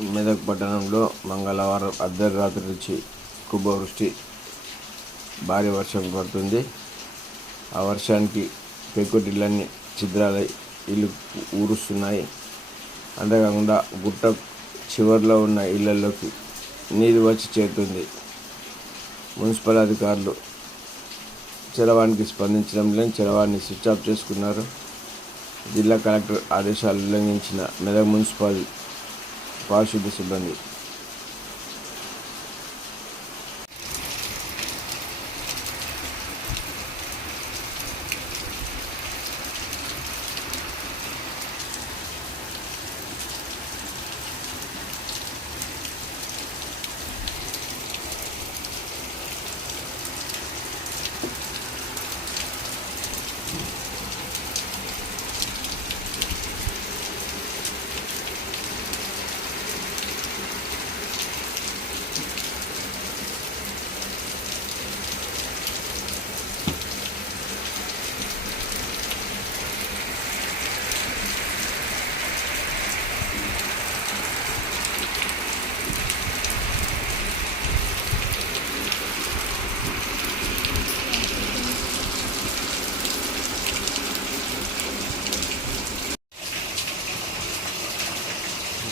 మెదక్ పట్టణంలో మంగళవారం అర్ధరాత్రి నుంచి కుంభవృష్టి భారీ వర్షం పడుతుంది. ఆ వర్షానికి పెంకుటిళ్ళన్నీ ఛిద్రాలై ఇల్లు ఊరుస్తున్నాయి. అంతేకాకుండా గుట్ట చివరిలో ఉన్న ఇళ్ళలోకి నీరు వచ్చి చేరుతుంది. మున్సిపల్ అధికారులు చరవాణికి స్పందించడం లేని చరవాణిని స్విచ్ ఆఫ్ చేసుకున్నారు. జిల్లా కలెక్టర్ ఆదేశాలు ఉల్లంఘించిన మెదక్ parte desse sobrenismo.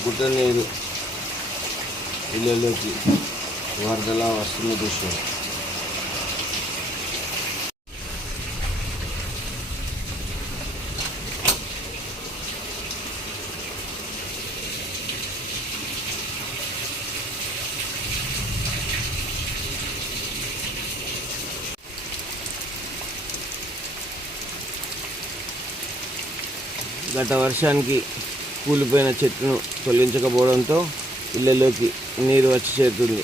గుట్ట నీరు ఇళ్ళలోకి వరదలా వస్తున్న దృశ్యం. గత వర్షానికి కూలిపోయిన చెట్టును తొలగించకపోవడంతో ఇళ్ళలోకి నీరు వచ్చి చేరుతుంది.